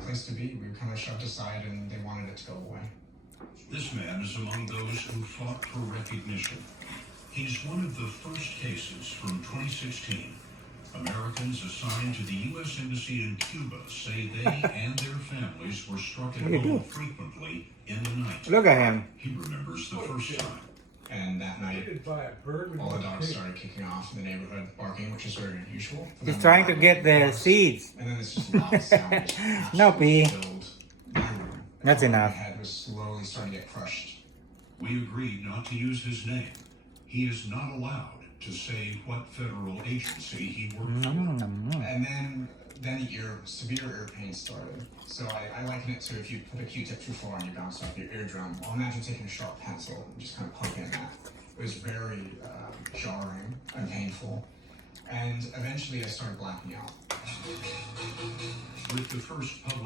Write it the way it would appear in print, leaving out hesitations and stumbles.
place to be. We were kind of shoved aside and they wanted it to go away. This man is among those who fought for recognition. He's one of the first cases from 2016. Americans assigned to the U.S. Embassy in Cuba say they and their families were struck at home frequently in the night. Look at him. He remembers the first time. And that night, all the dogs started kicking off in the neighborhood, barking, which is very unusual. He's trying to get the seeds. And then it's just loud sound. No, P. Filled my room. That's enough. My head was slowly starting to get crushed. We agreed not to use his name. He is not allowed to say what federal agency he worked for. And then severe ear pain started. So I liken it to if you put a Q-tip too far and you bounce off your eardrum. Well, imagine taking a sharp pencil and just kind of poking that. It was very jarring and painful. And eventually I started blacking out. With the first public